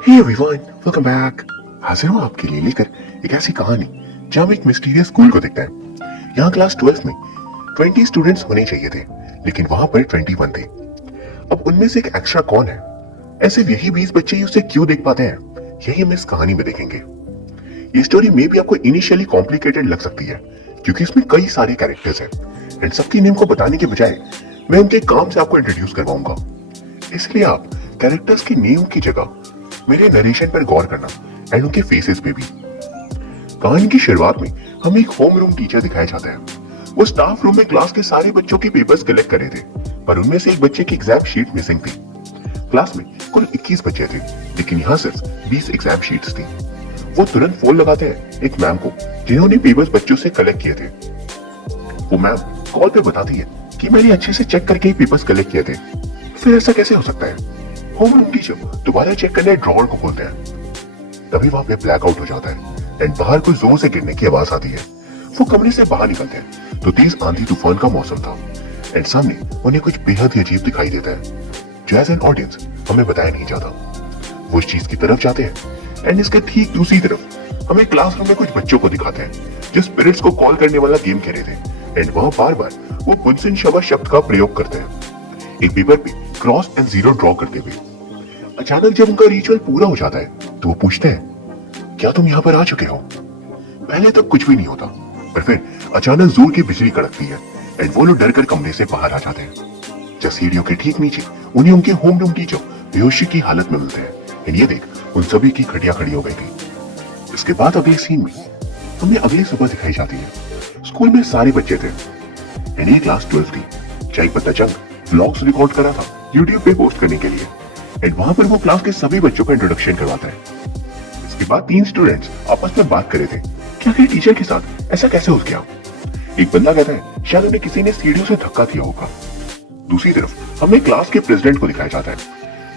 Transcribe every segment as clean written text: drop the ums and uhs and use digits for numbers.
Hey everyone, welcome back. हाजिर हूँ आपके लिए लेकर एक ऐसी कहानी जहाँ हम एक मिस्टीरियस स्कूल को देखते हैं। यहाँ क्लास 12 में 20 स्टूडेंट्स होने चाहिए थे, लेकिन वहां पर 21 थे। अब उनमें से एक एक्स्ट्रा कौन है? ऐसे यही 20 बच्चे ही उसे क्यों देख पाते हैं, यही हम इस कहानी में देखेंगे। ये स्टोरी में भी आपको इनिशियली कॉम्प्लिकेटेड लग सकती है, क्योंकि इसमें कई सारे कैरेक्टर्स हैं एंड सबकी नेम को बताने के बजाय मैं उनके काम से आपको इंट्रोड्यूस करवाऊंगा। इसलिए आप कैरेक्टर्स की नेम की जगह मेरे नरेशन पर गौर करना एंड उनके फेसेस पे भी। कहानी की शुरुआत में हमें एक होम रूम टीचर दिखाया जाता है। वो स्टाफ रूम में क्लास के सारे बच्चों के पेपर्स कलेक्ट कर रहे थे, पर उनमें से एक बच्चे की एग्जाम शीट मिसिंग थी। क्लास में कुल 21 बच्चे थे, लेकिन यहाँ सिर्फ 20 एग्जाम शीट्स थी। वो तुरंत फोन लगाते हैं एक मैम को, जिन्होंने पेपर्स बच्चों से कलेक्ट किए थे। वो मैम कॉल पे बताती है कि मैंने अच्छे से चेक करके ही पेपर्स कलेक्ट किए थे। फिर ऐसा कैसे हो सकता है? होम रूम टीचर दोबारा चेक करने ड्रॉअर को खोलते हैं। तभी वहां पे ब्लैकआउट हो जाता है एंड बाहर कोई जोर से गिरने की आवाज आती है। वो कमरे से बाहर निकलते हैं तो तेज आंधी तूफान का मौसम था एंड सामने उन्हें कुछ बेहद ही अजीब दिखाई देता है, जो एज एन ऑडियंस हमें बताया नहीं जाता। वो इस चीज की तरफ जाते हैं एंड इसके ठीक दूसरी तरफ हमें क्लासरूम में कुछ बच्चों को दिखाते हैं जो स्पिरिट्स को कॉल करने वाला गेम खेल रहे थे एंड वह बार बार वो पुनसिन शवा शब्द का प्रयोग करते हैं, एक पेपर पे क्रॉस एंड जीरो ड्रॉ करते हुए। अचानक जब उनका रिचुअल पूरा हो जाता है तो वो पूछते हैं, क्या तुम यहाँ पर आ चुके हो? पहले तो कुछ भी नहीं होता, पर फिर अचानक जोर की बिजली कड़कती है एंड वो लोग डर कर कमरे से बाहर आ जाते हैं। जब सीढ़ियों के ठीक नीचे उन्हें उनके होम रूम टीचर बेहोशी की हालत में मिलते हैं एंड ये देख उन सभी की खटिया खड़ी हो गई थी। इसके बाद अगले सीन में हमें अगली सुबह दिखाई जाती है। स्कूल में सारे बच्चे थे एंड ये क्लास 12 थी। चाय पत्ता चंग व्लॉग्स रिकॉर्ड करा था यूट्यूब पे पोस्ट करने के लिए एंड वहां पर वो क्लास के सभी बच्चों का इंट्रोडक्शन करवाता है। इसके बाद 3 स्टूडेंट्स आपस में बात कर रहे थे कि आखिर टीचर के साथ ऐसा कैसे हो गया। एक बंदा कहता है शायद उन्हें किसी ने सीढ़ियों से धक्का दिया होगा। दूसरी तरफ हमें क्लास के प्रेसिडेंट को दिखाया जाता है,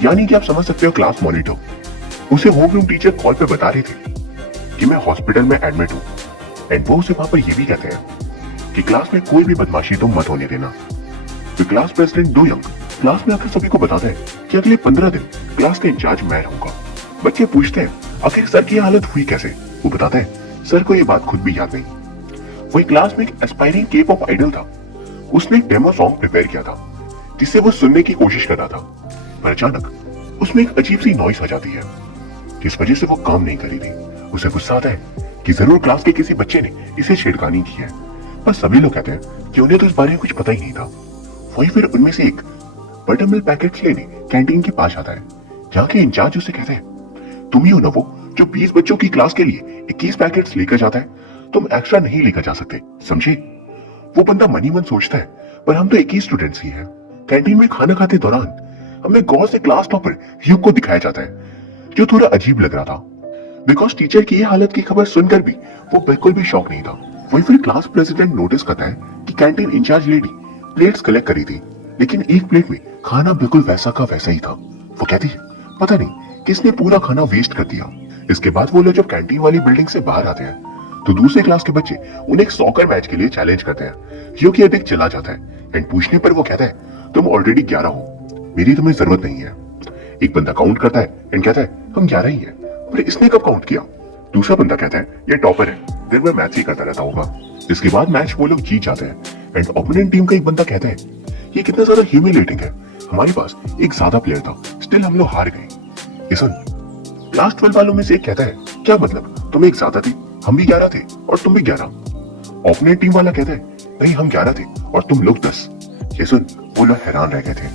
यानी कि आप समझ सकते हो क्लास मॉनिटर। उसे होम रूम टीचर कॉल पे बता रहे थे कि मैं हॉस्पिटल में एडमिट हूँ एंड वो उसे वहां पर ये भी कहते हैं कि क्लास में कोई भी बदमाशी तुम मत होने देना। तो क्लास प्रेसिडेंट दो यंग क्लास में आकर सभी को बताता है कि अगले 15 दिन क्लास का इंचार्ज मैं रहूंगा। बच्चे पूछते हैं आखिर सर की हालत हुई कैसे। वो बताता है सर को ये बात खुद भी याद नहीं। वही क्लास में एक एस्पायरिंग के पॉप आइडल था। उसने एक डेमो सॉन्ग प्रिपेयर किया था जिससे वो सुनने की कोशिश कर रहा था, पर अचानक उसमें एक अजीब सी नॉइस आ जाती है जिस वजह से वो काम नहीं करी थी। उसे गुस्सा आता है कि जरूर क्लास के किसी बच्चे ने इसे छेड़खानी की है, पर सभी लोग कहते हैं कि उन्हें तो इस बारे में कुछ पता ही नहीं था। वही फिर उनमें से एक बटर मिल्क पैकेट्स लेने कैंटीन के पास आता है, जहाँ के इंचार्ज उसे कहते हैं तुम ही हो ना वो जो 20 बच्चों की क्लास के लिए 21 पैकेट्स लेकर जाता है, तुम एक्स्ट्रा नहीं लेकर जा सकते, समझे? वो बंदा मनी मन सोचता है पर हम तो 21 स्टूडेंट्स ही हैं। कैंटीन में खाना खाते दौरान हमें गौर से क्लास टॉपर ह्यूग को दिखाया जाता है, जो थोड़ा अजीब लग रहा था बिकॉज टीचर की ये हालत की खबर सुनकर भी वो बिल्कुल भी शॉक नहीं था। वही फिर क्लास प्रेसिडेंट नोटिस करता है कि canteen in charge lady plates collect करी थी, लेकिन एक प्लेट में खाना बिल्कुल वैसा का वैसा ही था। वो कहती है पता नहीं किसने पूरा खाना वेस्ट कर दिया। इसके बाद वो लोग जब कैंटीन वाली बिल्डिंग से बाहर आते हैं तो दूसरे क्लास के बच्चे उन्हें एक सॉकर मैच के लिए चैलेंज करते हैं। जो कि अधिक चला जाता है एंड पूछने पर वो कहता है तुम ऑलरेडी 11 हो, मेरी तुम्हें जरूरत नहीं है। एक बंदा काउंट करता है एंड कहता है हम 11 ही हैं, पर इसने कब काउंट किया? दूसरा बंदा कहता है ये टॉपर है, दिन में मैच ही करता रहता होगा। इसके बाद मैच वो लोग जीत जाते हैं एंड ओपोनेंट टीम का एक बंदा कहता है ये कितना ज्यादा ह्यूमिलेटिंग है, हमारे पास एक ज्यादा प्लेयर था, स्टिल हम लोग हार गए। ये सुन क्लास 12 वालों में से एक कहता है क्या मतलब, तुम एक ज्यादा थे, हम भी 11 थे और तुम भी 11। ओपोनेंट टीम वाला कहता है नहीं हम 11 थे और तुम लोग 10। ये सुन वो लोग हैरान रह गए थे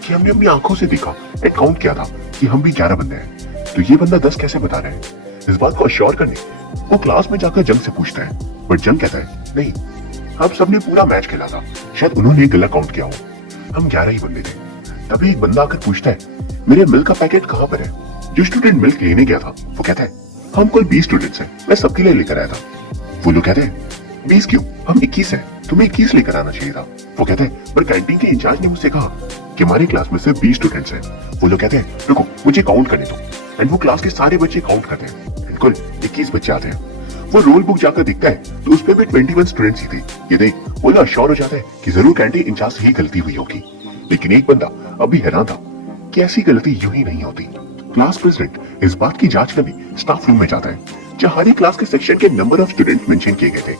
कि हमने अपनी आंखों से देखा एंड काउंट किया था कि हम भी 11 बंदे हैं, तो ये बंदा 10 कैसे बता रहे हैं? इस बात को अश्योर करने वो क्लास में जाकर जंग से पूछता है, बट जंग कहता है नहीं हम सबने पूरा मैच खेला था, शायद उन्होंने गलत काउंट किया हो, हम 11 ही बंदे थे। तभी एक बंदा आकर पूछता है मेरे मिल्क का पैकेट कहाँ पर है? जो स्टूडेंट मिल्क लेने गया था वो कहता है हम कुल 20 स्टूडेंट्स हैं, मैं सबके लिए लेकर आया था। वो लोग कहते हैं 20 क्यों, हम 21 हैं, तुम्हें 21 लेकर आना चाहिए था। वो कहते हैं पर कैंटीन के इंचार्ज ने मुझसे कहा कि हमारी क्लास में सिर्फ 20 स्टूडेंट्स हैं। वो लोग कहते हैं रुको मुझे काउंट करने दो एंड वो क्लास के सारे बच्चे काउंट करते हैं एंड कुल 21 बच्चे आते हैं। वो रोल बुक जाकर दिखता है तो उसपे भी 21 स्टूडेंट्स ही थे। ये देख वो लोग अश्योर हो जाता है कि जरूर कैंटीन इंचार्ज से ही गलती हुई होगी, लेकिन एक बंदा अभी हैरान था कि ऐसी गलती यूं ही नहीं होती। क्लास प्रेसिडेंट इस बात की जांच करने स्टाफ रूम में जाता है जहां हर एक क्लास के सेक्शन के नंबर ऑफ स्टूडेंट मेंशन किए गए थे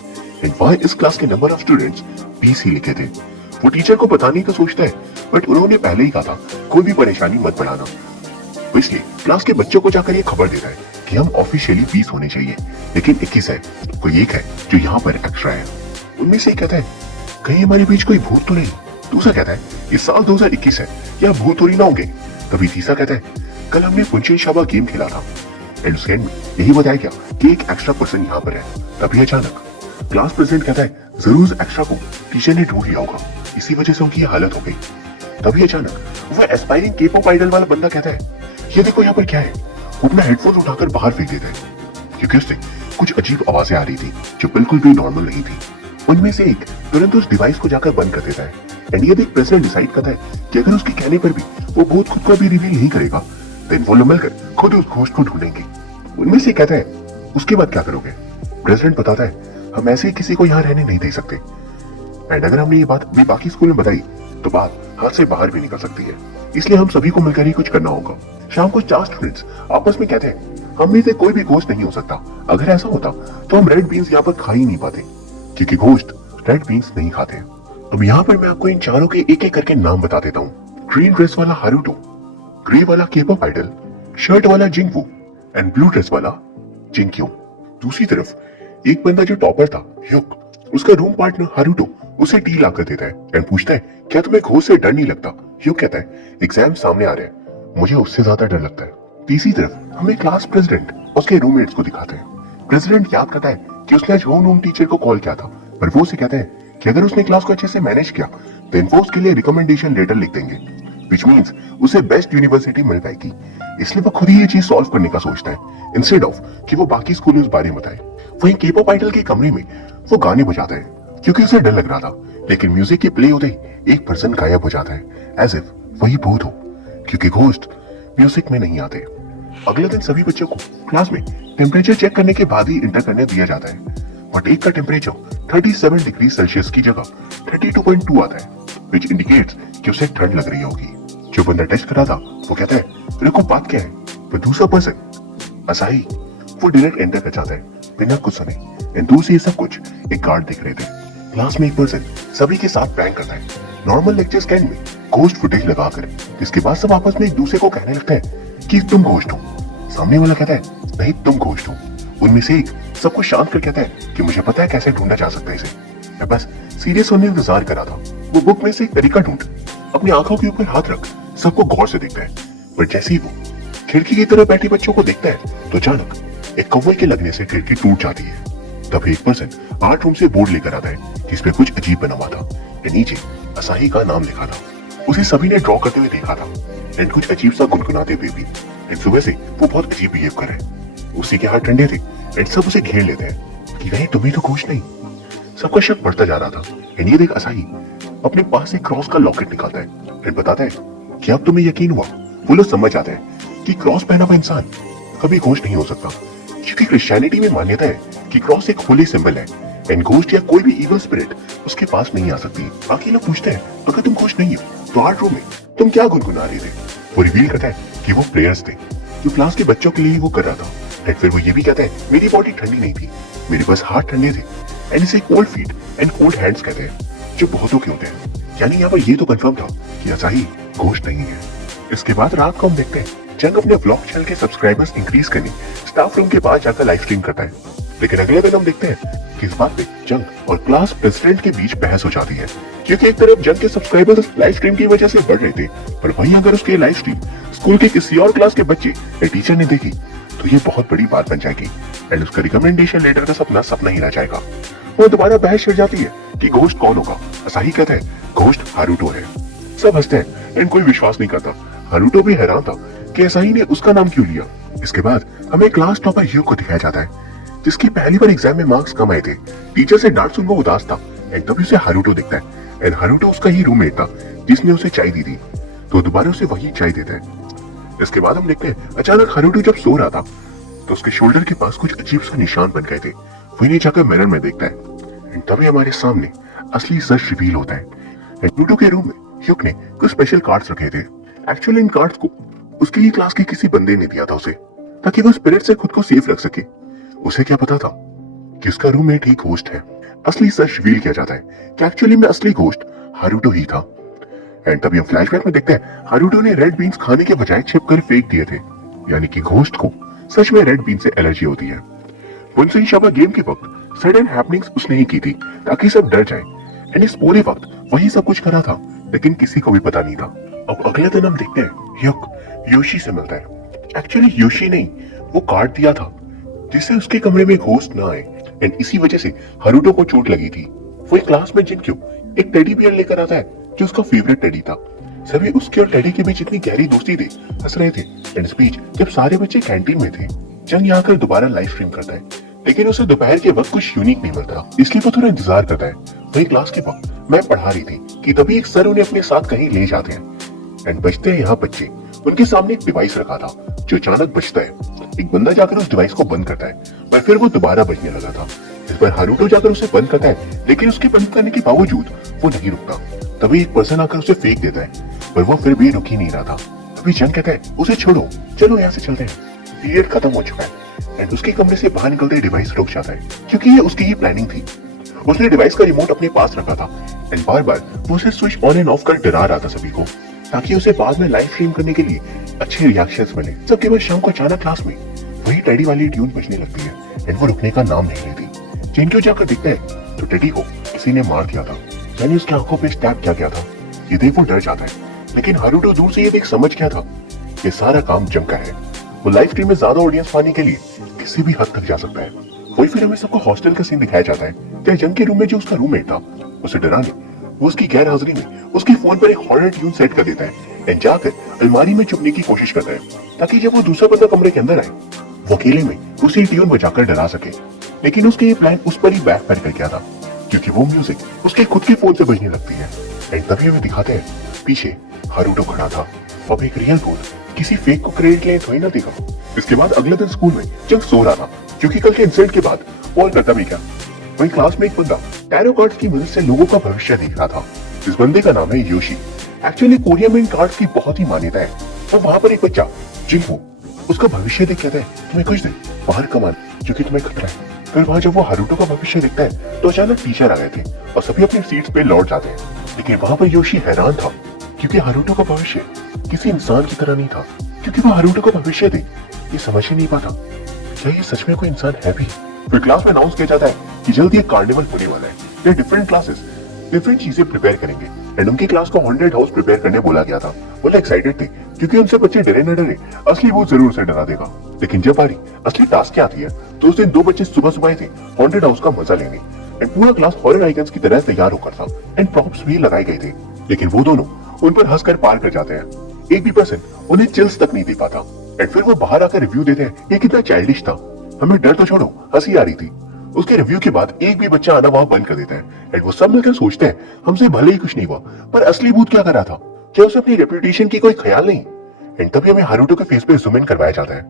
एंड वहां इस क्लास के नंबर ऑफ स्टूडेंट्स 20 ही लिखे थे। वो टीचर को बताने तो सोचता है बट उन्होंने पहले ही कहा था कोई भी परेशानी मत बढ़ाना, तो इसलिए क्लास के बच्चों को जाकर ये खबर देता है कि हम ऑफिशियली 20 होने चाहिए लेकिन 21 है, कोई एक है जो यहाँ पर एक्स्ट्रा है। उनमें से एक कहता है कहीं हमारे बीच कोई भूत तो नहीं। दूसरा कहता है ये साल 2021 है, या भूत थोड़ी ना होंगे। तभी तीसरा कहता है कल हमने पुंचन शाबा गेम खेला था एंड उसके एंड में यही बताया गया कि एक एक्स्ट्रा पर्सन यहाँ पर है। तभी अचानक क्लास प्रेसिडेंट कहता है जरूर एक्स्ट्रा को टीचर ने ढूंढ लिया होगा, इसी वजह से उनकी ये हालत हो गई। तभी अचानक वह एस्पायरिंग के-पॉप आइडल वाला बंदा कहता है ये देखो यहाँ पर क्या है। वो अपना हेडफोन उठाकर बाहर फेंक देता है क्योंकि उससे कुछ अजीब आवाजें आ रही थी जो बिल्कुल भी नॉर्मल नहीं थी। उनमें से एक तुरंत उस डिवाइस को जाकर बंद कर देता है एंड ये देख प्रेसिडेंट डिसाइड करता है कि अगर उसके कहने पर भी वो भूत खुद को भी रिवील नहीं करेगा देन वो मिलकर खुद उस घोस्ट को ढूंढेंगे। उनमें से कहता है उसके बाद क्या करोगे। प्रेसिडेंट बताता है हम ऐसे ही किसी को यहाँ रहने नहीं दे सकते एंड अगर हमने ये बात भी बाकी स्कूल में बताई तो बात हाथ से बाहर भी निकल सकती है, इसलिए हम सभी को मिलकर ही कुछ करना होगा। शाम को 4 स्टूडेंट्स आपस में कहते हैं हम में से कोई भी घोस्ट नहीं हो सकता, अगर ऐसा होता तो हम रेड बीन्स यहाँ पर खा ही नहीं पाते क्योंकि घोस्ट रेड बीन्स नहीं खाते। अब यहाँ पर मैं आपको इन चारों के एक एक करके नाम बता देता हूँ। ग्रीन ड्रेस वाला हारुटो, ग्रे वाला के-पॉप आइडल, शर्ट वाला जिंगवू एंड ब्लू ड्रेस वाला जिंक्यो। दूसरी तरफ एक बंदा जो टॉपर था ह्युक, उसका रूम पार्टनर हारुटो उसे टी ला कर देता है एंड पूछता है क्या तुम्हें घोस्ट से डर नहीं लगता। ह्युक कहता है एग्जाम सामने आ रहे हैं, मुझे उससे ज्यादा डर लगता है। तीसरी तरफ हमें क्लास प्रेसिडेंट उसके रूममेट्स को दिखाते हैं। प्रेसिडेंट याद करता है कि उसने आज होम टीचर को कॉल किया था पर वो उसे कहता है कि अगर उसने क्लास को अच्छे से मैनेज किया तो वो उसके लिए रिकमेंडेशन लेटर लिख देंगे विच मींस उसे बेस्ट यूनिवर्सिटी मिल पाएगी। इसलिए वो खुद ही ये चीज सॉल्व करने का सोचता है इंस्टेड ऑफ कि वो बाकी स्कूल उस बारे में बताए। वहीं के-पॉप आइडल के कमरे में वो गाने बजाता है क्योंकि उसे डर लग रहा था, लेकिन म्यूजिक के प्ले होते ही एक पर्सन गायब हो जाता है एज इफ वही भूत हो क्योंकि घोस्ट म्यूजिक में नहीं आते। अगले दिन सभी बच्चों को क्लास में टेम्परेचर चेक करने के बाद ही इंटर करने दिया जाता है बट एक का टेम्परेचर 37 डिग्री सेल्सियस की जगह 32.2 आता है विच इंडिकेट्स कि उसे ठंड लग रही होगी। जो बंदा टेस्ट कर रहा था वो कहता है तेरे को बात क्या है, पर दूसरा पर्सन असाही वो डायरेक्ट एंटर कर जाता है बिना कुछ सुने एंड दूर से ये सब कुछ एक गार्ड देख रहे थे। क्लास में एक पर्सन सभी के साथ प्रैंक करता है नॉर्मल लेक्चर स्टैंड में घोस्ट फुटेज लगाकर, जिसके बाद सब आपस में एक दूसरे को कहने लगता है कि तुम घोस्ट हो। सामने वाला कहता है नहीं तुम घोस्ट हो। उनमें से एक सबको शांत कर कहता है कि मुझे पता है कैसे ढूंढा जा सकता है इसे, मैं बस सीरियस होने इंतजार कर रहा था। वो बुक में से एक तरीका ढूंढ अपनी आंखों के ऊपर हाथ रख सबको गौर से देखता है, पर जैसे ही वो खिड़की की तरफ बैठे बच्चों को देखता है तो अचानक एक कौवे के लगने से खिड़की टूट जाती है। तभी एक पर्सन आर्ट रूम से बोर्ड लेकर आता है जिसपे कुछ अजीब बना हुआ था एंड नीचे असाही का नाम लिखा था। उसे सभी ने ड्रॉ करते हुए देखा था एंड कुछ अजीब सा गुनगुनाते हुए भी एंड सुबह से वो बहुत अजीब बिहेव कर रहे हैं। उसी के हाथ ठंडे थे एंड सब उसे घेर लेते हैं कि नहीं तुम्हें तो घोस्ट नहीं। सबका शक बढ़ता जा रहा था एंड ये देख असाही अपने पास से क्रॉस का लॉकेट निकालता है एंड बताता है कि अब तुम्हें यकीन हुआ। वो लोग समझ जाते हैं कि क्रॉस पहना हुआ इंसान कभी घोस्ट नहीं हो सकता क्योंकि क्रिश्चियनिटी में मान्यता है कि क्रॉस एक होली सिंबल है एंड घोस्ट या कोई भी इविल स्पिरिट उसके पास नहीं आ सकती। बाकी लोग पूछते हैं अगर तुम घोस्ट नहीं हो तो आर्ट रूम में तुम क्या गुनगुना रहे थे। वो रिवील करता है कि वो प्रेयर्स थे जो क्लास के बच्चों के लिए वो कर रहा था एंड फिर वो ये भी कहता है मेरी बॉडी ठंडी नहीं थी, मेरे पास हाथ ठंडे थे एंड इसे cold feet and cold hands कहते हैं जो बहुतों के होते हैं। यानी यहाँ पर ये तो कंफर्म था कि असाही घोस्ट नहीं है। इसके बाद रात को हम देखते हैं जंग अपने व्लॉग चैनल के सब्सक्राइबर्स इंक्रीज करने स्टाफ रूम के पास जाकर लाइव स्ट्रीम करता है, लेकिन अगले दिन हम देखते हैं कि इस बात पे जंग और क्लास प्रेसिडेंट के बीच बहस हो जाती है क्योंकि एक तरफ जंग के सब्सक्राइबर्स लाइव स्ट्रीम की वजह से बढ़ रहे थे, पर वहीं अगर उसके लाइव स्ट्रीम स्कूल के किसी और क्लास के बच्चे या टीचर ने देखी तो ये बहुत बड़ी बात बन जाएगी एंड उसका रिकमेंडेशन लेटर का सपना सपना ही रह जाएगा। वो दोबारा बहस छिड़ जाती है कि घोस्ट कौन होगा। असाही कहता है घोस्ट हारुटो है। सब हंसते हैं एंड कोई विश्वास नहीं करता। हारुटो भी हैरान था कि असाही ने उसका नाम क्यों लिया। इसके बाद हमें क्लास टॉपर ह्यू को दिखाया जाता है जिसकी पहली बार एग्जाम में मार्क्स कम आए थे। टीचर से डांट सुन वो उदास था एंड तभी उसे हारुटो दिखता है एंड हारुटो उसका ही रूममेट था जिसने उसे चाय दी थी, तो दोबारा उसे वही चाय देता है। इसके बाद हम देखते हैं अचानक हारुटो जब सो रहा था तो उसके शोल्डर के पास कुछ अजीब सा निशान बन गए थे। वही जाकर मिरर में देखता है एंड तभी हमारे सामने असली सच रिवील होता है। हारुटो के रूम में ह्यूक ने कुछ स्पेशल कार्ड्स रखे थे। एक्चुअली इन कार्ड्स को उसके लिए क्लास के किसी बंदे ने दिया था उसे, ताकि वो स्पिरिट से खुद को सेफ रख सके। उसे क्या पता था कि उसका रूममेट ही घोस्ट है। असली सच रिवील किया जाता है कि एक्चुअली में असली घोस्ट हारुतो ही था। एंड तभी हम फ्लैशबैक में देखते हैं हारुतो ने रेड बीन्स खाने के बजाय छिपकर फेंक दिए थे, यानी कि घोस्ट को सच में रेड बीन से एलर्जी होती है। बुनसुई शाबा गेम के वक्त सडन हैपनिंग्स उसने ही की थी ताकि सब डर जाए। एंड इस पूरे वक्त वही सब कुछ करा था, लेकिन किसी को भी पता नहीं था। अब अगले दिन हम देखते हैं ह्युक योशी से मिलता है। एक्चुअली योशी नहीं, वो कार्ड दिया था जिससे उसके कमरे में घोस्ट ना आए। एंड इसी वजह से हारुतो को चोट लगी थी। वो एक क्लास में जिनक्यू एक टेडी बियर लेकर आता है जो उसका फेवरेट टेडी था। सभी उसके और टेडी के बीच इतनी गहरी दोस्ती थी, हंस रहे थे। एंड स्पीच जब सारे बच्चे कैंटीन में थे, जंग यहाँ आकर दोबारा लाइव स्ट्रीम करता है, लेकिन उसे दोपहर के वक्त कुछ यूनिक नहीं मिलता, इसलिए वो थोड़ा इंतजार करता है। वही क्लास के वक्त मैं पढ़ा रही थी कि तभी एक सर उन्हें अपने साथ कहीं ले जाते हैं। एंड बचते हैं यहाँ बच्चे। उनके सामने एक डिवाइस रखा था जो अचानक बचता है। एक बंदा जाकर उस डिवाइस को बंद करता है, पर फिर वो दोबारा बजने लगा था। इस बार हारुतो जाकर उसे बंद करता है, लेकिन उसके बंद करने के बावजूद वो नहीं रुकता। तभी एक पर्सन आकर उसे फेंक देता है, पर वो फिर भी रुक ही नहीं रहा था। तभी जंग कहता है उसे छोड़ो, चलो यहाँ से चलते हैं, पीरियड खत्म हो चुका है। एंड उसके कमरे से बाहर निकलते डिवाइस रुक जाता है, क्योंकि ये उसकी ही प्लानिंग थी। उसने डिवाइस का रिमोट अपने पास रखा था एंड बार बार वो उसे स्विच ऑन एंड ऑफ कर डरा रहा था सभी को, ताकि उसे बाद में लाइव स्ट्रीम करने के लिए अच्छे रिएक्शंस मिले। सबके बाद शाम को अचानक क्लास में वही टेडी वाली ट्यून बजने लगती है एंड वो रुकने का नाम नहीं लेती। जिनको जाकर दिखते हैं तो टेडी को किसी ने मार दिया था, यानी उसकी आंखों पे स्टैब किया गया था। ये देख वो डर जाता है, लेकिन हारुतो दूर से ये देख समझ गया था ये सारा काम जंग का है। वो लाइव स्ट्रीम में ज्यादा ऑडियंस पाने के लिए किसी भी हद तक जा सकता है। वही फिर हमें सबको हॉस्टल का सीन दिखाया जाता है, क्या जंग के रूम में जो उसका रूममेट था उसे डराने वो उसकी गैर हाजिरी में उसके फोन पर एक हॉरर ट्यून सेट कर देता है एंड जाकर अलमारी में छुपने की कोशिश करता है, ताकि जब वो दूसरा बंदा कमरे के अंदर आए वो अकेले में उसी ट्यून बजाकर डरा सके। लेकिन उसके ये प्लान उस पर ही बैकफायर कर गया था, क्योंकि वो म्यूजिक उसके खुद के फोन से बजने लगती है। एंड तभी हमें दिखाते हैं पीछे हारुतो खड़ा था। अब एक रियल भूत किसी फेक को क्रेडिट ले थोड़ी ना देगा। इसके बाद अगले दिन स्कूल में जंग सो रहा था, क्योंकि कल के इंसिडेंट के बाद कॉल करता भी क्या। वही क्लास में एक बंदा टैरो कार्ड्स की मदद से लोगों का भविष्य देख रहा था। इस बंदे का नाम है योशी। एक्चुअली कोरिया में इन कार्ड्स की बहुत ही मान्यता है। और वहां पर एक बच्चा जिनको उसका भविष्य देख कहता है तुम्हें कुछ दिन बाहर कमान, क्योंकि तुम्हें खतरा है। फिर वहां जब वो हारुतो का भविष्य देखता है तो अचानक टीचर आ गए थे और सभी अपनी सीट्स पे लौट जाते हैं। लेकिन वहां पर योशी हैरान था, क्योंकि हारुतो का भविष्य किसी इंसान की तरह नहीं था। क्योंकि वो हारुतो का भविष्य देख ये समझ ही नहीं पाता क्या ये सच में कोई इंसान है भी। फिर क्लास में अनाउंस किया जाता है कि जल्दी एक कार्निवल होने वाला है, ये डिफरेंट क्लासेस डिफरेंट चीजें प्रिपेयर करेंगे। एंड उनकी क्लास को हॉन्टेड हाउस प्रिपेयर करने बोला गया था। वो लोग एक्साइटेड थे, क्योंकि उनसे बच्चे डरे न डरे असली भूत जरूर उसे डरा देगा। लेकिन जब बारी असली टास्क क्या आती है तो उस दिन दो बच्चे सुबह सुबह आए थे हॉन्टेड हाउस का मजा लेने। एंड पूरा क्लास हॉरर आइकन्स की तरह तैयार होकर था एंड प्रॉप्स भी लगाए गए थे। लेकिन वो दोनों उन पर हंसकर पार कर जाते हैं। एक भी पर्सन उन्हें चिल्स तक नहीं दे पाता। एंड फिर वो बाहर आकर रिव्यू देते हैं ये कितना चाइल्डिश था, हमें डर तो छोड़ो हंसी आ रही थी। उसके रिव्यू के बाद एक भी बच्चा आना वहां बंद कर देता है। एंड वो सब मिलकर सोचते हैं हमसे भले ही कुछ नहीं हुआ, पर असली भूत क्या कर रहा था, क्या उसे अपनी रेपुटेशन की कोई ख्याल नहीं। एंड तभी हमें हारुतो के फेस पे जूम इन करवाया जाता है।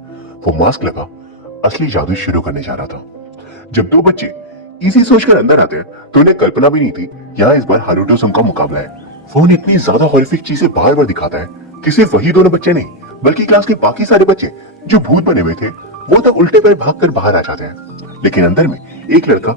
वो मास्क लगा असली जादू शुरू करने जा रहा था। जब दो बच्चे इजी सोचकर अंदर आते हैं तो उन्हें कल्पना भी नहीं थी यहाँ इस बार हारुतो से उनका मुकाबला है। वो उन्हें इतनी ज्यादा हॉरिफिक चीजें बार बार दिखाता है कि सिर्फ वही दोनों बच्चे नहीं, बल्कि क्लास के बाकी सारे बच्चे जो भूत बने हुए थे वो तब उल्टे पैर भागकर बाहर आ जाते हैं। लेकिन अंदर में एक लड़का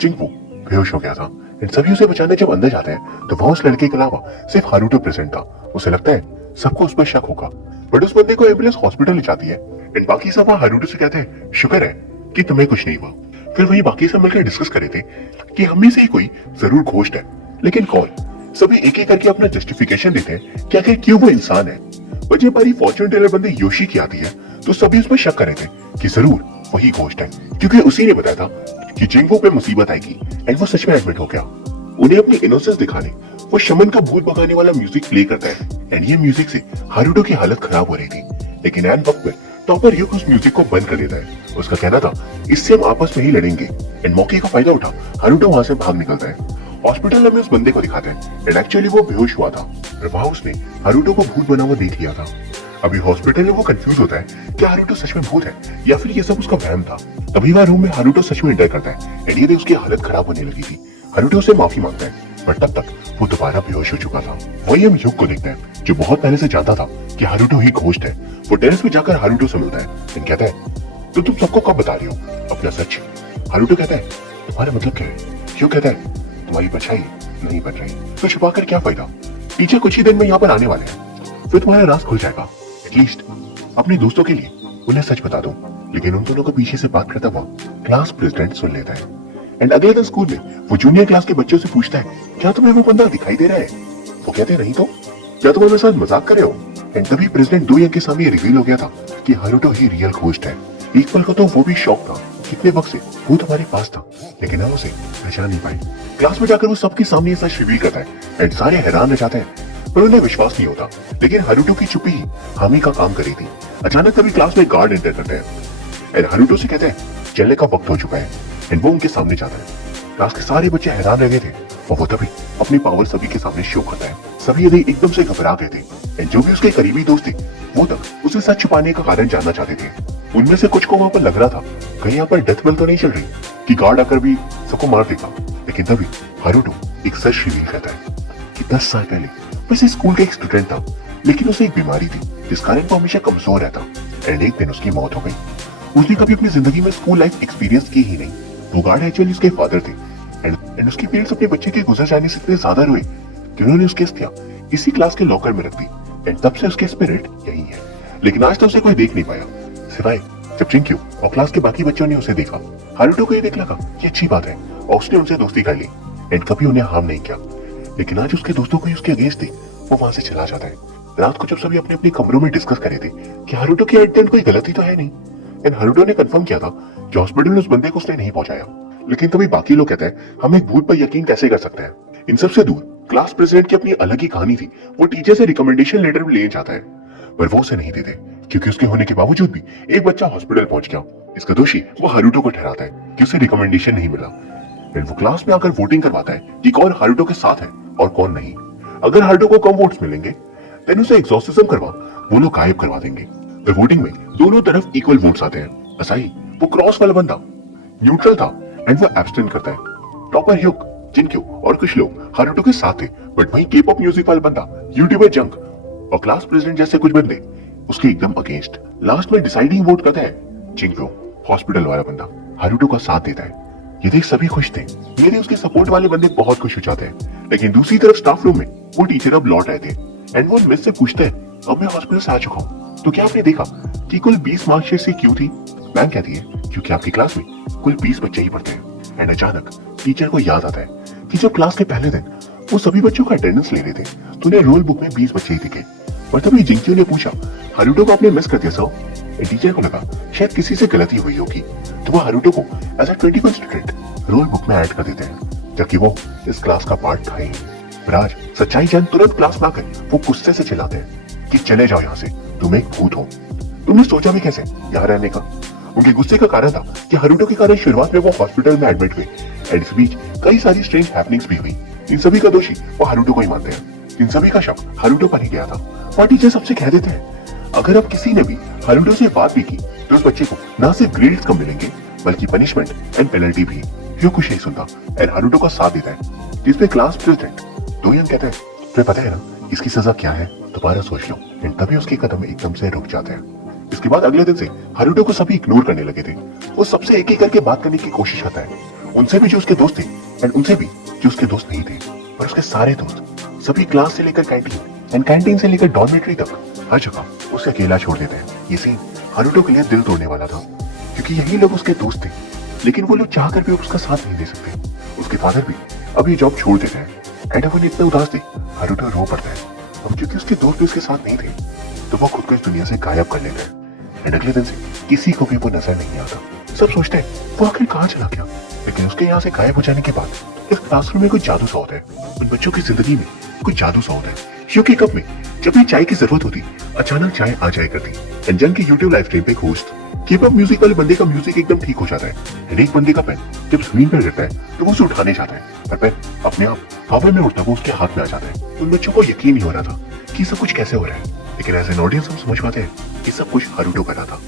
चिंगपू बेहोश हो गया था। इन सभी उसे बचाने जब अंदर जाते हैं तो वहां उस लड़के के अलावा सिर्फ हारुतो प्रेजेंट था। उसे लगता है सबको उस पर शक होगा, बट उस बंदे को एम्बुलेंस हॉस्पिटल ले जाती है। एंड बाकी सब वहां हारुतो से कहते हैं शुक्र है कि तुम्हें कुछ नहीं हुआ। फिर वही बाकी सब मिलकर डिस्कस कर रहे थे कि हम में से ही कोई जरूर घोस्ट है, लेकिन कौन। सभी एक एक करके अपना जस्टिफिकेशन देते हैं कि आखिर क्यों वो इंसान है। पर जब बारी फॉर्चून टेलर बंदे योशी की आती है तो सभी उसमें शक कर रहे थे कि जरूर वही घोस्ट है, क्योंकि उसी ने बताया था कि जिंगवो पे मुसीबत आएगी। एंड वो सच में एडमिट हो गया। उन्हें अपनी इनोसेंस दिखाने वो शमन का भूत भगाने वाला म्यूजिक प्ले करता है। एंड ये म्यूजिक से हारुतो की हालत खराब हो रही थी। लेकिन एन वक्त में टॉपर ह्यूक उस म्यूजिक को बंद कर देता है। उसका कहना था इससे हम आपस में ही लड़ेंगे। एंड मौके का फायदा उठा हारुतो वहां से भाग निकलता है। हॉस्पिटल में उस बंदे को दिखाते हैं एंड एक्चुअली वो बेहोश हुआ था और वहां उसने हारुतो को भूत बना हुआ देख लिया था। अभी हॉस्पिटल में वो कंफ्यूज होता है कि हारुतो सच में भूत है या फिर ये सब उसका वहम था। तभी वह रूम में हारुतो सच में एंटर करता है एंड ये देख उसकी हालत खराब होने लगी थी। हारुतो से माफी मांगता है पर तब तक वो दोबारा बेहोश हो चुका था। वही हम युग को देखते हैं जो बहुत पहले से जानता था कि हारुतो ही घोस्ट है। वो टेरेस पे जाकर हारुतो से मिलता है एंड कहता है तो तुम सबको कब बता रही हो अपना सच। हारुतो कहता है तुम्हारा मतलब क्या है। क्यों कहता है तुम्हारी परछाई नहीं बन रही तो छुपाकर क्या फायदा, टीचर कुछ ही दिन में यहाँ पर आने वाले हैं, फिर तुम्हारा राज खुल जाएगा। एटलीस्ट अपने दोस्तों के लिए उन्हें सच बता दो। लेकिन उन दोनों को पीछे से बात करता हुआ क्लास प्रेसिडेंट सुन लेता है एंड अगले दिन स्कूल में वो जूनियर क्लास के बच्चों से पूछता है क्या तुम्हें वो बंदा दिखाई दे रहा है। वो कहते हैं नहीं तो, क्या तुम मेरे साथ मजाक कर रहे हो। एंड तभी प्रेसिडेंट दो के सामने रिवील हो गया था कि हारुतो ही रियल घोस्ट है। एक पल को तो वो भी शॉक था, कितने वक्त से वो तुम्हारे पास था लेकिन हम उसे पहचान नहीं पाए। क्लास में जाकर वो सबके सामने सच रिवील करता है एंड सारे हैरान रह जाते हैं पर उन्हें विश्वास नहीं होता। लेकिन हारुतो की चुप्पी ही हामी का काम करी थी। अचानक तभी क्लास में गार्ड एंटर करते हैं एंड हारुतो से कहते हैं चलने का वक्त हो चुका है एंड वो उनके सामने जाता है। क्लास के सारे बच्चे हैरान रह गए थे और वो तभी अपनी पावर सभी के सामने शो करता है। सभी यदि एकदम से घबरा गए थे एंड जो भी उसके करीबी दोस्त थे वो तक उसे सच छुपाने का कारण जानना चाहते थे। उनमें से कुछ को वहां पर लग रहा था कहीं यहाँ पर डेथ बेल तो नहीं चल रही कि गार्ड आकर भी सबको मार देगा। लेकिन तभी हारुतो एक सच रिवील करता है कि 10 साल पहले वैसे स्कूल का एक स्टूडेंट था लेकिन उसे एक बीमारी थी जिस कारण वो हमेशा कमजोर रहता एंड एक दिन उसकी मौत हो गई। उसने कभी अपनी जिंदगी में स्कूल लाइफ एक्सपीरियंस की ही नहीं। वो गार्ड एक्चुअली उसके फादर थे एंड उसके पेरेंट्स अपने बच्चे के गुजर जाने से इतने ज्यादा रोए कि उन्होंने उसकी अस्थियां इसी क्लास के लॉकर में रख दी एंड तब से उसके स्पिरिट यही है। लेकिन आज तो उसे कोई देख नहीं पाया सिवाय जब चिंक्यू और क्लास के बाकी बच्चों ने उसे देखा। हारुतो को ये देख लगा कि अच्छी बात है और उसने उनसे दोस्ती कर ली एंड कभी उन्हें हार्म नहीं किया। लेकिन आज उसके दोस्तों को ही उसके अगेंस्ट थी, वो वहां से चला जाता है। रात को जब सभी अपने अपने कमरों में डिस्कस कर रहे थे कि हारुतो की एट कोई गलती तो है नहीं एंड हारुतो ने कंफर्म किया था कि हॉस्पिटल में उस बंदे को उसने नहीं पहुंचाया। लेकिन तभी बाकी लोग कहते हैं हम एक भूत पर यकीन कैसे कर सकते हैं। इन सबसे दूर क्लास प्रेसिडेंट की अपनी अलग ही कहानी थी। वो टीचर से रिकमेंडेशन लेटर भी लेना चाहता है पर वो उसे नहीं देते क्योंकि उसके होने के बावजूद भी एक बच्चा हॉस्पिटल पहुंच गया। इसका दोषी वो हारुतो को ठहराता है कि उसे रिकमेंडेशन नहीं मिला। फिर वो क्लास में आकर वोटिंग करवाता है कि कौन हारुतो के साथ है और कौन नहीं। अगर हारुतो को कम वोट्स मिलेंगे देन उसे एग्जॉर्सिज्म करवा वो लोग गायब करवा देंगे। फिर वोटिंग में दोनों तरफ इक्वल वोट्स आते हैं। असाई वो क्रॉस वाला बंदा न्यूट्रल था एंड वो एब्सटेन करता है। टॉपर ह्यूक, जिनक्यू और कुछ लोग हारुतो के साथ थे बट वहीं के-पॉप म्यूजिक वाला बंदा यूट्यूबर जंग और क्लास प्रेसिडेंट जैसे कुछ बंदे उसके एकदम अगेंस्ट। लास्ट में डिसाइडिंग वोट करता है जिनक्यू, हॉस्पिटल वाला बंदा हारुतो का साथ देता है। ये देख सभी खुश थे, मेरे उसके सपोर्ट वाले बंदे बहुत खुश हो जाते हैं। लेकिन दूसरी तरफ स्टाफ रूम में वो टीचर अब लौट आए थे एंड वो मिस से पूछते हैं अब मैं हॉस्पिटल से आ चुका हूँ तो क्या आपने देखा कि कुल 20 मार्कशीट से क्यों थी। मैम कहती है क्योंकि आपकी क्लास में कुल 20 बच्चे ही पढ़ते हैं। एंड अचानक टीचर को याद आता है कि जब क्लास के पहले दिन वो सभी बच्चों का अटेंडेंस ले रहे थे तो उन्हें रोल बुक में 20 बच्चे ही दिखे। और तभी जिंक्यू ने पूछा हारुतो को आपने मिस कर दिया सर। टीचर को लगा शायद किसी से गलती हुई होगी तो वो हारुतो को as a 21 student roll book में ऐड कर देते हैं जबकि वो इस क्लास का पार्ट था ही नहीं। पर आज सच्चाई जान तुरंत क्लास में आकर वो गुस्से से चिल्लाते हैं कि चले जाओ यहाँ से, तुम एक भूत हो। तुमने सोचा भी कैसे यहाँ रहने का। उनके गुस्से का कारण था कि हारुतो के कारण शुरुआत में वो हॉस्पिटल में एडमिट हुए एंड इस बीच कई सारी स्ट्रेंज हैपनिंग्स भी हुई। इन सभी का दोषी वो हारुतो को ही मानते हैं। इन सभी का शक हारुतो पर ही गया था और टीचर सबसे कह देते हैं अगर अब किसी ने भी हारुतो से बात भी की तो उस बच्चे को न सिर्फ ग्रेड्स कम मिलेंगे बल्कि पनिशमेंट एंड पेनल्टी भी। यो कुछ नहीं सुनता एंड हारुतो का साथ देता है जिसपे क्लास प्रेसिडेंट दोयन कहता है तुम्हें पता है ना इसकी सजा क्या है, दोबारा सोच लो। एंड तभी उसके कदम एकदम से रुक जाते हैं। इसके बाद अगले दिन से हारुतो को सभी इग्नोर करने लगे थे। वो सबसे एक एक करके बात करने की कोशिश करता है, उनसे भी जो उसके दोस्त थे एंड उनसे भी जो उसके दोस्त नहीं थे। पर उसके सारे दोस्त सभी क्लास से लेकर कैंटीन एंड कैंटीन से लेकर डॉर्मेट्री तक हर जगह उसे अकेला छोड़ देते हैं। ये सीन हारुतो के लिए दिल तोड़ने वाला था क्योंकि यही लोग उसके दोस्त थे लेकिन वो लोग चाहकर भी उसका साथ नहीं दे सकते। उसके फादर भी अब ये जॉब छोड़ देते हैं एंड अब इतने उदास थे हारुतो रो पड़ता है। अब क्योंकि उसके दोस्त भी उसके साथ नहीं थे तो वो खुद को इस दुनिया से गायब कर लेते हैं एंड अगले दिन से किसी को भी वो नजर नहीं आता। सब सोचते हैं वो आखिर कहाँ चला गया। लेकिन उसके यहाँ से गायब हो जाने के बाद इस क्लासरूम में कोई जादू सा होता है। उन बच्चों की जिंदगी में कोई जादू सा होता है क्योंकि कप में जब भी चाय की जरूरत होती अचानक चाय आ जाया करती। एंड जन के यूट्यूब लाइव स्ट्रीम पे एक होस्ट के-पॉप म्यूजिक वाले बंदे का म्यूजिक एकदम ठीक हो जाता है। एक बंदे का पेन जब जमीन पर गिरता है तो वो उसे उठाने जाता है पर पेन अपने आप हवा में उड़ता हुआ उसके हाथ में आ जाता है। उन बच्चों को यकीन नहीं हो रहा था कि सब कुछ कैसे हो रहा है लेकिन एज एन ऑडियंस हम समझ पाते हैं कि सब कुछ हारुतो कर रहा था।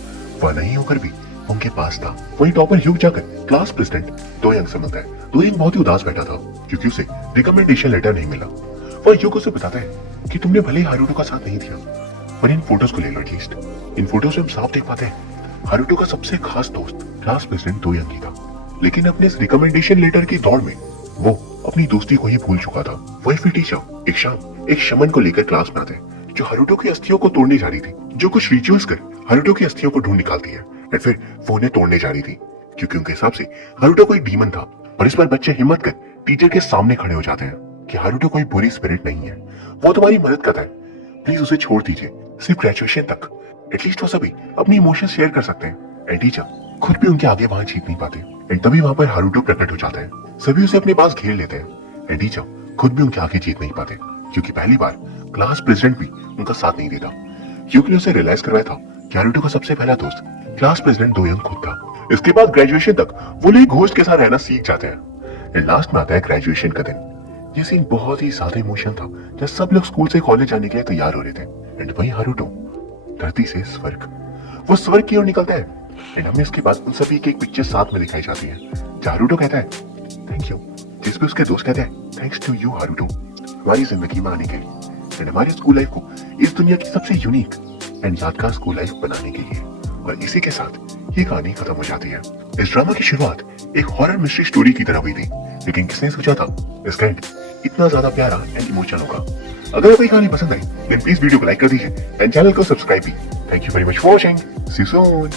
वह नहीं होकर भी उनके पास था। वही टॉपर ह्यूक जाकर क्लास प्रेसिडेंट दोयंग से मिलता है तो यंग बहुत ही उदास बैठा था क्योंकि उसे रिकमेंडेशन लेटर नहीं मिला। वह युग उसे बताता है कि तुमने भले ही हारुतो का साथ नहीं दिया, पर इन फोटोज को ले लो एटलीस्ट। इन फोटोज से हम साफ देख पाते हैं हारुतो का सबसे खास दोस्त क्लास प्रेसिडेंट दो यंग ही था, लेकिन अपने इस रिकमेंडेशन लेटर की दौड़ में वो अपनी दोस्ती को ही भूल चुका था। वही फिर टीचर एक शाम एक शमन को लेकर क्लास में आते हैं जो हारुतो की अस्थियों को तोड़ने जा रही थी, जो कुछ रिचुअल्स कर हारुतो की अस्थियों को ढूंढ निकालती है और फिर वो उन्हें तोड़ने जा रही थी क्योंकि उनके हिसाब से हारुतो कोई डीमन था। और इस पर बच्चे हिम्मत कर टीचर के सामने खड़े हो जाते हैं कि हारुतो कोई बुरी स्पिरिट नहीं है, वो तुम्हारी मदद करता है, प्लीज उसे छोड़ दीजिए, सिर्फ ग्रेजुएशन तक। एटलीस्ट वो सभी अपनी इमोशंस शेयर कर सकते हैं। एंड टीचर खुद भी उनके आगे वहां जीत नहीं पाते। एंड तभी वहां पर हारुतो प्रकट हो जाता है, सभी उसे अपने पास घेर लेते हैं। एंड टीचर खुद भी उनके आगे जीत नहीं पाते क्योंकि पहली बार क्लास प्रेसिडेंट भी उनका साथ नहीं देता। क्योंकि उसे रियलाइज करवाया था कि हारुतो का सबसे पहला दोस्त क्लास प्रेसिडेंट दो यंग खुद था। इसके बाद ग्रेजुएशन तक वो लोग घोस्ट के साथ रहना सीख जाते हैं। एंड लास्ट में आता है ग्रेजुएशन का दिन। ये सीन बहुत ही ज्यादा इमोशनल था जब सब लोग स्कूल से कॉलेज जाने के लिए तैयार हो रहे थे। एंड वही हारुतो धरती से स्वर्ग, वो स्वर्ग की ओर निकलता है। एंड हमें इसके बाद उन सभी की एक पिक्चर साथ में दिखाई जाती है। हारुतो कहता है थैंक यू, जिस पे उसके दोस्त कहते हैं थैंक्स टू यू हारुतो, हमारी जिंदगी में आने के लिए एंड हमारी स्कूल लाइफ को इस दुनिया की सबसे यूनिक एंड यादगार स्कूल लाइफ बनाने के लिए। और इसी के साथ ये कहानी खत्म हो जाती है। इस ड्रामा की शुरुआत एक हॉरर मिस्ट्री स्टोरी की तरह हुई थी, लेकिन किसने सोचा था इसका एंड इतना ज्यादा प्यारा एंड इमोशनल होगा। अगर आपको ये कहानी पसंद आई देन प्लीज वीडियो को लाइक कर दीजिए एंड चैनल को सब्सक्राइब भी। Thank you very much for watching, see you soon.